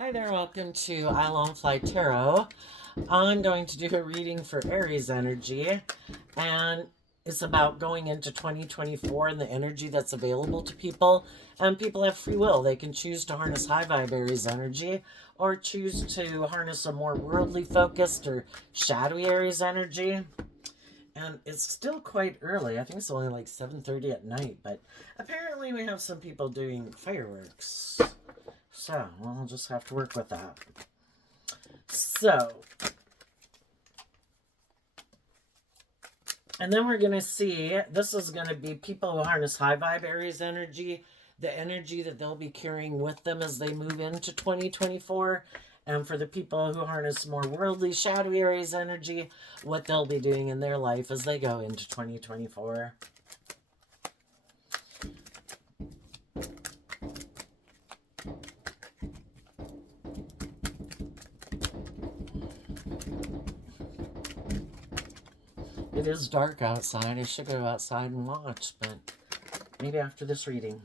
Hi there, welcome to I Long Fly Tarot. I'm going to do a reading for Aries energy, and it's about going into 2024 and the energy that's available to people. And people have free will. They can choose to harness high vibe Aries energy or choose to harness a more worldly focused or shadowy Aries energy. And it's still quite early. I think it's only like 7:30 at night, but apparently we have some people doing fireworks. So we'll just have to work with that. So, and then we're going to see, this is going to be people who harness high vibe Aries energy, the energy that they'll be carrying with them as they move into 2024. And for the people who harness more worldly, shadowy Aries energy, what they'll be doing in their life as they go into 2024. It is dark outside. I should go outside and watch, but maybe after this reading.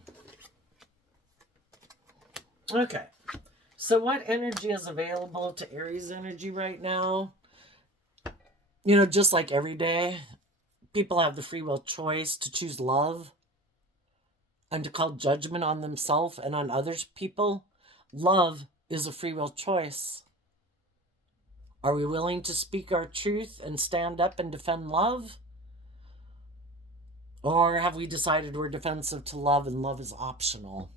Okay. So what energy is available to Aries energy right now? You know, just like every day, people have the free will choice to choose love and to call judgment on themselves and on others people. Love is a free will choice. Are we willing to speak our truth and stand up and defend love? Or have we decided we're defensive to love and love is optional?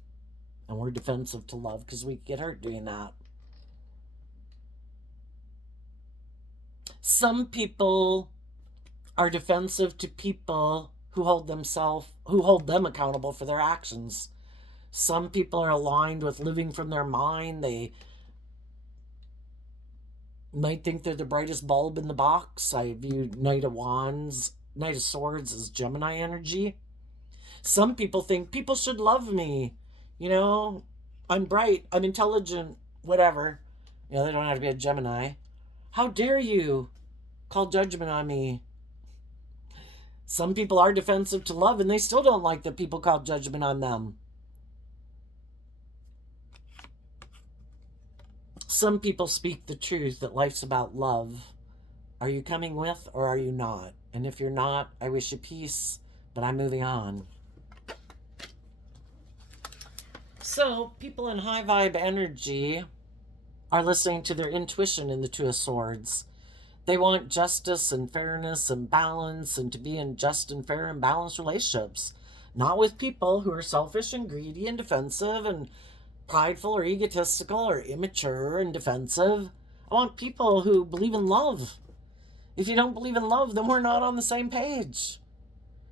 And we're defensive to love because we get hurt doing that. Some people are defensive to people who hold them accountable for their actions. Some people are aligned with living from their mind. They might think they're the brightest bulb in the box. I view Knight of Swords as Gemini energy. Some people think people should love me. You know, I'm bright, I'm intelligent, whatever. You know, they don't have to be a Gemini. How dare you call judgment on me? Some people are defensive to love and they still don't like that people call judgment on them. Some people speak the truth that life's about love. Are you coming with or are you not? And if you're not, I wish you peace, but I'm moving on. So, people in high vibe energy are listening to their intuition in the Two of Swords. They want justice and fairness and balance and to be in just and fair and balanced relationships. Not with people who are selfish and greedy and defensive and prideful or egotistical or immature and defensive. I want people who believe in love. If you don't believe in love, then we're not on the same page.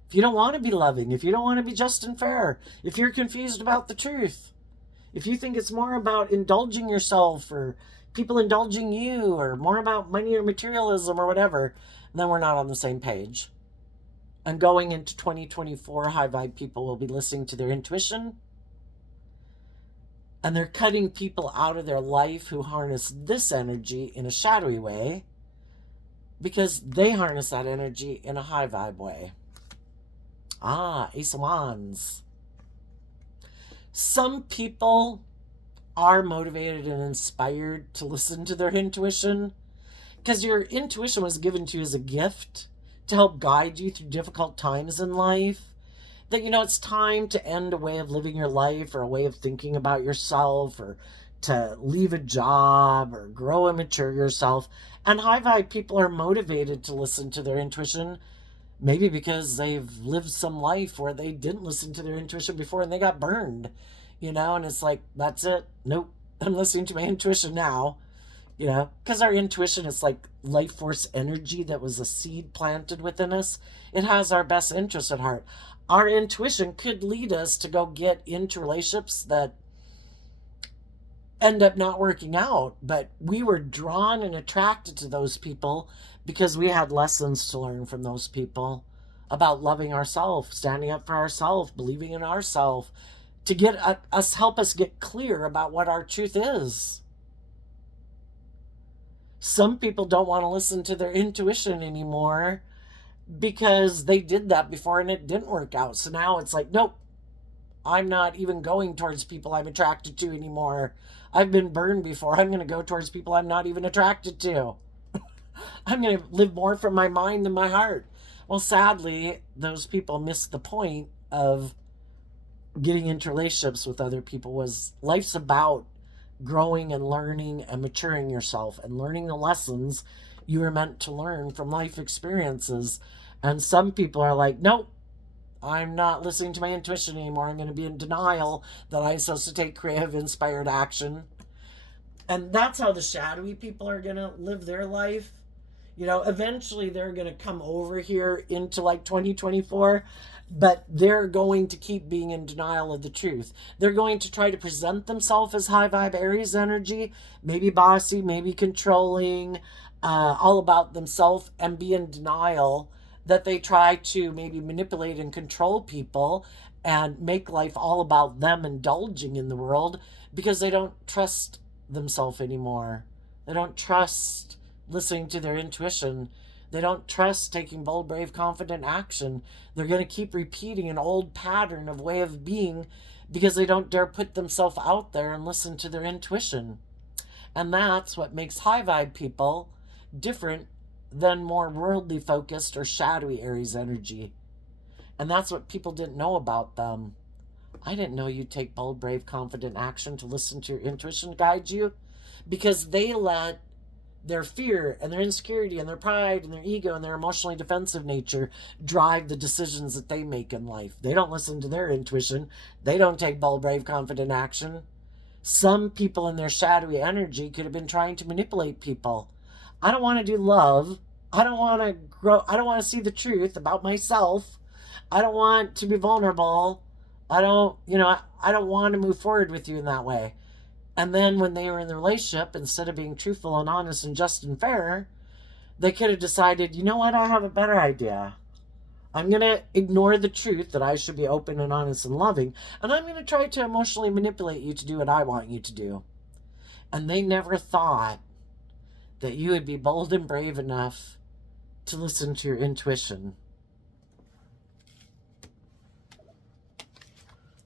If you don't want to be loving, if you don't want to be just and fair, if you're confused about the truth, if you think it's more about indulging yourself or people indulging you or more about money or materialism or whatever, then we're not on the same page. And going into 2024, high vibe people will be listening to their intuition. And they're cutting people out of their life who harness this energy in a shadowy way because they harness that energy in a high vibe way. Ace of Wands. Some people are motivated and inspired to listen to their intuition because your intuition was given to you as a gift to help guide you through difficult times in life. That, you know, it's time to end a way of living your life or a way of thinking about yourself or to leave a job or grow and mature yourself. And high vibe people are motivated to listen to their intuition, maybe because they've lived some life where they didn't listen to their intuition before and they got burned, you know, and it's like, that's it. Nope, I'm listening to my intuition now, you know, because our intuition is like life force energy that was a seed planted within us. It has our best interest at heart. Our intuition could lead us to go get into relationships that end up not working out, but we were drawn and attracted to those people because we had lessons to learn from those people about loving ourselves, standing up for ourselves, believing in ourselves, to get help us get clear about what our truth is. Some people don't want to listen to their intuition anymore because they did that before and it didn't work out. So now it's like, nope, I'm not even going towards people I'm attracted to anymore. I've been burned before. I'm going to go towards people I'm not even attracted to. I'm going to live more from my mind than my heart. Well, sadly, those people miss the point of getting into relationships with other people. Was life's about growing and learning and maturing yourself and learning the lessons you were meant to learn from life experiences. And some people are like, nope, I'm not listening to my intuition anymore. I'm going to be in denial that I'm supposed to take creative, inspired action. And that's how the shadowy people are going to live their life. You know, eventually they're going to come over here into like 2024, but they're going to keep being in denial of the truth. They're going to try to present themselves as high vibe Aries energy, maybe bossy, maybe controlling, all about themselves, and be in denial that they try to maybe manipulate and control people and make life all about them indulging in the world because they don't trust themselves anymore. They don't trust listening to their intuition. They don't trust taking bold, brave, confident action. They're going to keep repeating an old pattern of way of being because they don't dare put themselves out there and listen to their intuition. And that's what makes high vibe people different than more worldly focused or shadowy Aries energy. And that's what people didn't know about them. I didn't know you'd take bold, brave, confident action to listen to your intuition guide you, because they let their fear and their insecurity and their pride and their ego and their emotionally defensive nature drive the decisions that they make in life. They don't listen to their intuition. They don't take bold, brave, confident action. Some people in their shadowy energy could have been trying to manipulate people. I don't want to do love. I don't want to grow. I don't want to see the truth about myself. I don't want to be vulnerable. I don't want to move forward with you in that way. And then when they were in the relationship, instead of being truthful and honest and just and fair, they could have decided, you know what, I have a better idea. I'm going to ignore the truth that I should be open and honest and loving, and I'm going to try to emotionally manipulate you to do what I want you to do. And they never thought that you would be bold and brave enough to listen to your intuition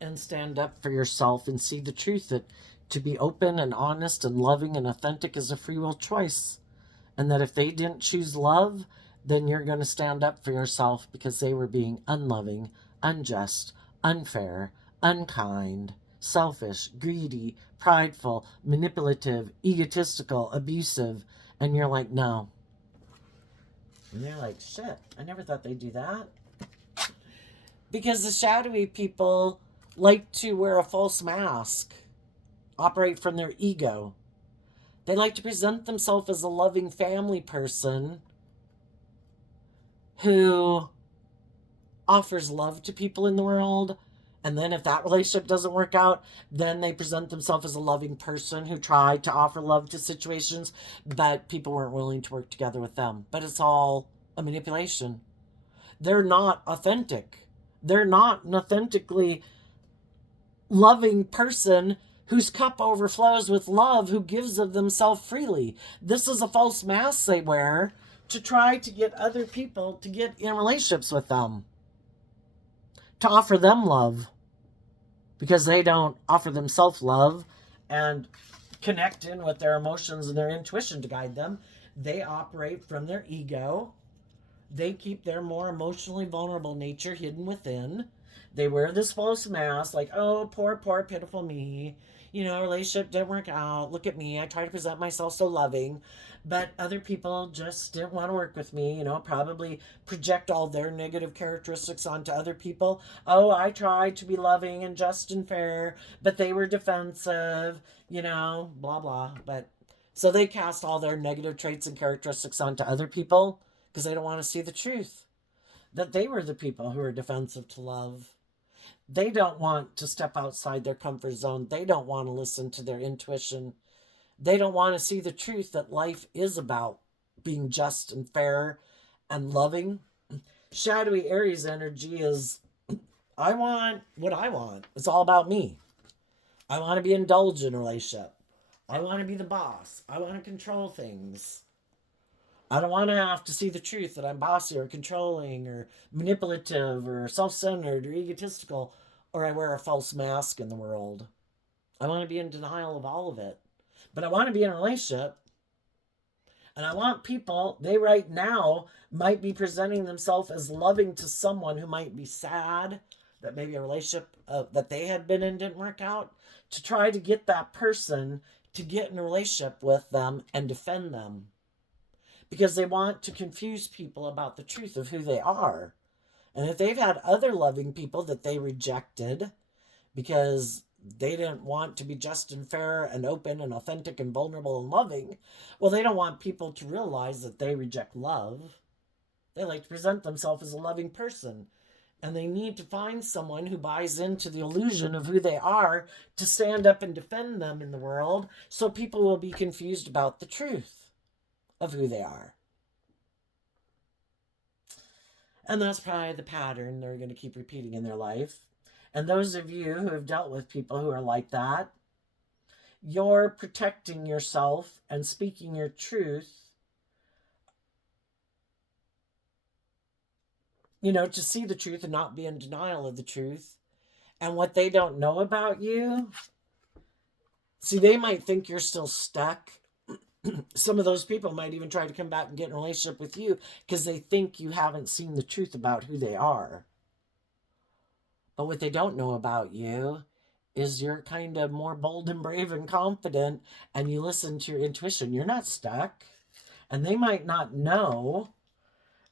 and stand up for yourself and see the truth that to be open and honest and loving and authentic is a free will choice. And that if they didn't choose love, then you're going to stand up for yourself because they were being unloving, unjust, unfair, unkind, selfish, greedy, prideful, manipulative, egotistical, abusive. And you're like, no. And they're like, shit, I never thought they'd do that. Because the shadowy people like to wear a false mask, operate from their ego. They like to present themselves as a loving family person who offers love to people in the world. And then if that relationship doesn't work out, then they present themselves as a loving person who tried to offer love to situations, but people weren't willing to work together with them. But it's all a manipulation. They're not authentic. They're not an authentically loving person whose cup overflows with love, who gives of themselves freely. This is a false mask they wear to try to get other people to get in relationships with them, to offer them love, because they don't offer themselves love and connect in with their emotions and their intuition to guide them. They operate from their ego. They keep their more emotionally vulnerable nature hidden within. They wear this false mask, like, oh, poor, poor, pitiful me. You know, relationship didn't work out. Look at me. I try to present myself so loving. But other people just didn't want to work with me, you know, probably project all their negative characteristics onto other people. Oh, I tried to be loving and just and fair, but they were defensive, you know, blah, blah. But so they cast all their negative traits and characteristics onto other people because they don't want to see the truth that they were the people who were defensive to love. They don't want to step outside their comfort zone. They don't want to listen to their intuition. They don't want to see the truth that life is about being just and fair and loving. Shadowy Aries energy is, I want what I want. It's all about me. I want to be indulged in a relationship. I want to be the boss. I want to control things. I don't want to have to see the truth that I'm bossy or controlling or manipulative or self-centered or egotistical or I wear a false mask in the world. I want to be in denial of all of it. But I want to be in a relationship. And I want people, they right now might be presenting themselves as loving to someone who might be sad that maybe a relationship that they had been in didn't work out, to try to get that person to get in a relationship with them and defend them, because they want to confuse people about the truth of who they are. And if they've had other loving people that they rejected because they didn't want to be just and fair and open and authentic and vulnerable and loving, well, they don't want people to realize that they reject love. They like to present themselves as a loving person. And they need to find someone who buys into the illusion of who they are to stand up and defend them in the world, so people will be confused about the truth of who they are. And that's probably the pattern they're going to keep repeating in their life. And those of you who have dealt with people who are like that, you're protecting yourself and speaking your truth, to see the truth and not be in denial of the truth. And what they don't know about you, see, they might think you're still stuck. Some of those people might even try to come back and get in a relationship with you because they think you haven't seen the truth about who they are. But what they don't know about you is you're kind of more bold and brave and confident, and you listen to your intuition. You're not stuck. And they might not know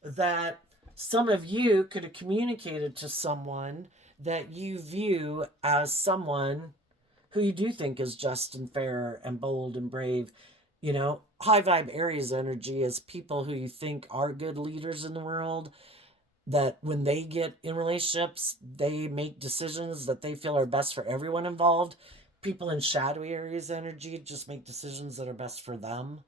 that some of you could have communicated to someone that you view as someone who you do think is just and fair and bold and brave. High vibe Aries energy is people who you think are good leaders in the world, that when they get in relationships, they make decisions that they feel are best for everyone involved. People in shadowy Aries energy just make decisions that are best for them.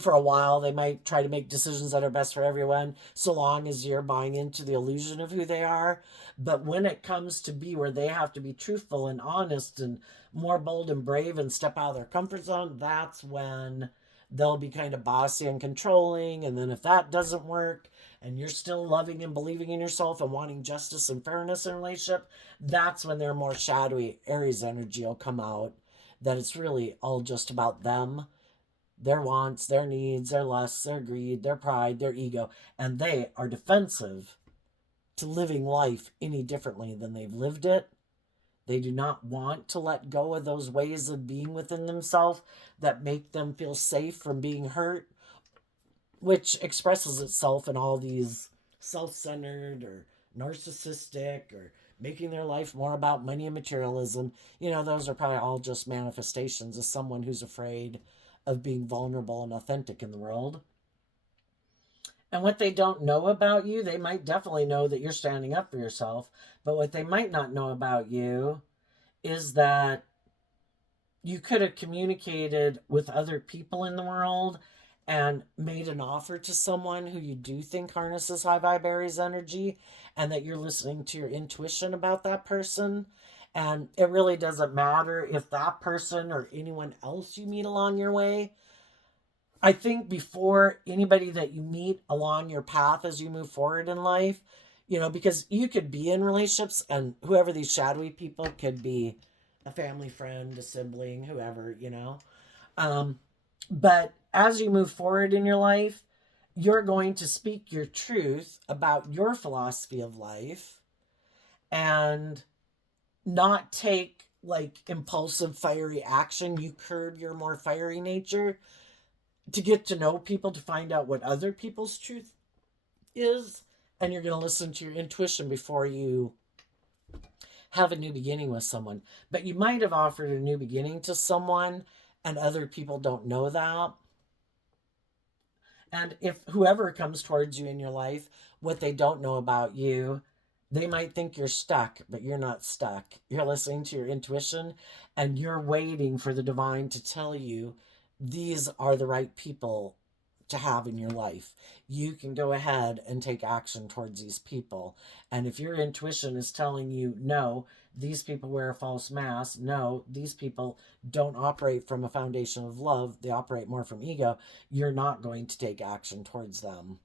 For a while, they might try to make decisions that are best for everyone, so long as you're buying into the illusion of who they are. But when it comes to be where they have to be truthful and honest and more bold and brave and step out of their comfort zone, that's when they'll be kind of bossy and controlling. And then if that doesn't work, and you're still loving and believing in yourself and wanting justice and fairness in a relationship, that's when their more shadowy Aries energy will come out. That it's really all just about them, their wants, their needs, their lusts, their greed, their pride, their ego, and they are defensive to living life any differently than they've lived it. They do not want to let go of those ways of being within themselves that make them feel safe from being hurt, which expresses itself in all these self-centered or narcissistic or making their life more about money and materialism. Those are probably all just manifestations of someone who's afraid of being vulnerable and authentic in the world. And what they don't know about you, they might definitely know that you're standing up for yourself, but what they might not know about you is that you could have communicated with other people in the world and made an offer to someone who you do think harnesses high vibe Aries energy, and that you're listening to your intuition about that person. And it really doesn't matter if that person or anyone else you meet along your way. I think before anybody that you meet along your path as you move forward in life, because you could be in relationships, and whoever these shadowy people could be a family friend, a sibling, whoever. But as you move forward in your life, you're going to speak your truth about your philosophy of life and not take like impulsive, fiery action. You curb your more fiery nature to get to know people, to find out what other people's truth is. And you're going to listen to your intuition before you have a new beginning with someone. But you might have offered a new beginning to someone and other people don't know that. And if whoever comes towards you in your life, what they don't know about you, they might think you're stuck, but you're not stuck. You're listening to your intuition and you're waiting for the divine to tell you these are the right people to have in your life. You can go ahead and take action towards these people. And if your intuition is telling you, no, these people wear a false mask, no, these people don't operate from a foundation of love, they operate more from ego, you're not going to take action towards them.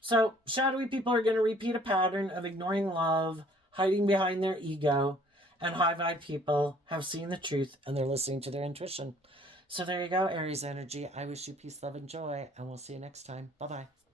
So, shadowy people are going to repeat a pattern of ignoring love, hiding behind their ego, and high vibe people have seen the truth and they're listening to their intuition. So there you go, Aries energy. I wish you peace, love, and joy, and we'll see you next time. Bye bye.